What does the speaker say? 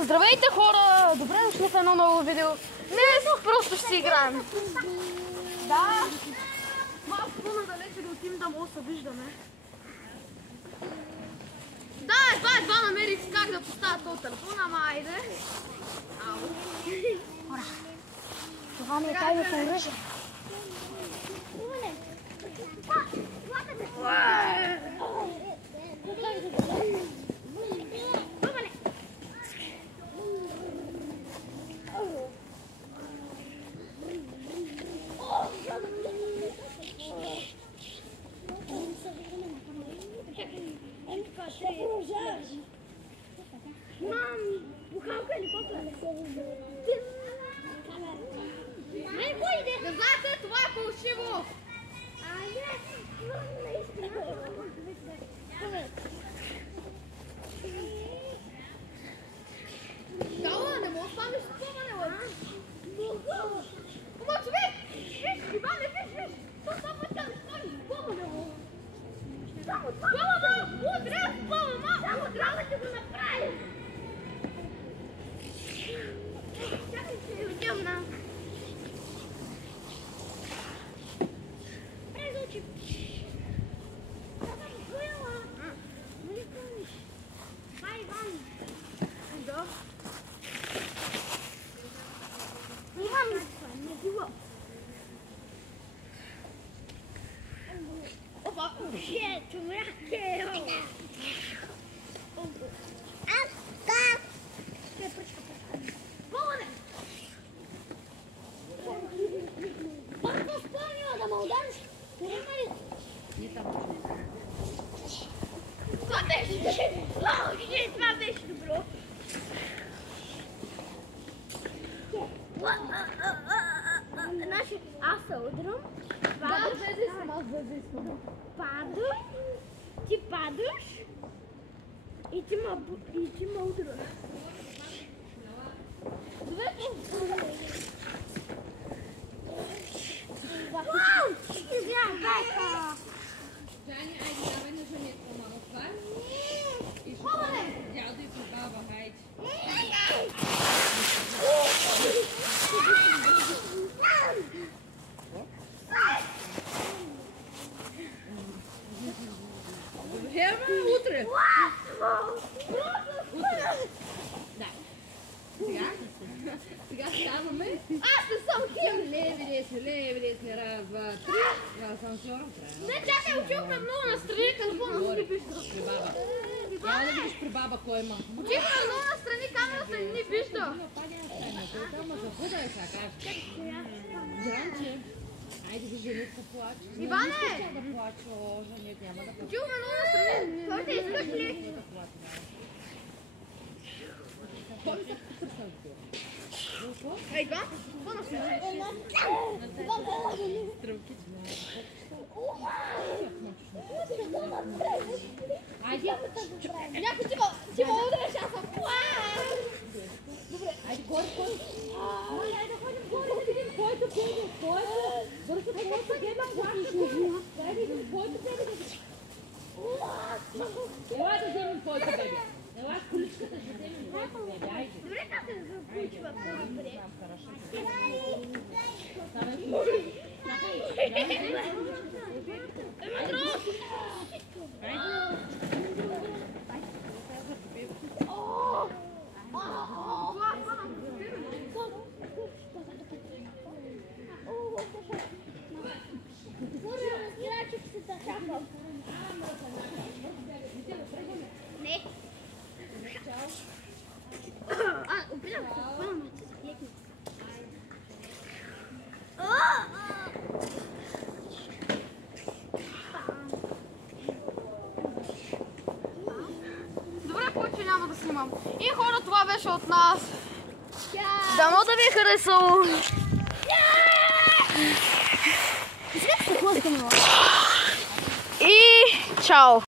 Здравейте хора! Добре дошли в едно ново видео. Днес просто ще си играем. Да. Малко по-надалече да отидем да му се виждаме. Да, едва намерих как да поставя този телефон, ама айде. Ау. Хора. Това ми е тайното оръжие. Мам, бухалка или какво е? Не бойте! Да знаете, това е фалшиво! Гала, не мога да станеш спомане, бе! Ома, човек! Виж, Иване, виж! То само там станеш спомане, бе! Само утре спомане, само трябва да го направим! Чакай се, отивам на... Презучи! Да. Опа! Първо спомнила да ме удариш. Това беше добро. Значи аз се удрям, падам, ти падаш и ти ме удряш. Jani, айде, давай на женитва малко това. И ще дядо и баба, хайде. Добре, утре. Да. Сега ставаме. Аз не съм хим! Леви десни, раз, два, три. Асансьором трябва. Не, чакай, отивахме много настрани, телефона не вижда. При баба. Няма да видиш при баба кой има. Отивахме много настрани, камерата не ни вижда. Ама забуда е сега, кажа. Жанче. Айде да женитка плаче. Иване! Да плаче, женит няма да плаче. Отивахме много настрани. Той те искаш ли? Той се потърсал. Ей, га? Какво настрани? Стръвки. Айде. Някой ти ме удреш, аз съм план! Добре, айде горе, кой? Айде да ходим горе, да видим който гледа. Бързо, който гледа, плаща. Айде, видим който гледа. Ела да вземем който гледа. Ела с количката ще вземем който гледа. Айде. Добре, как се заключва по-добре? Не. Опитам се хвана на цветник. Добре, повече няма да снимам. И хора, това беше от нас. Дано да ви е харесало. И чао!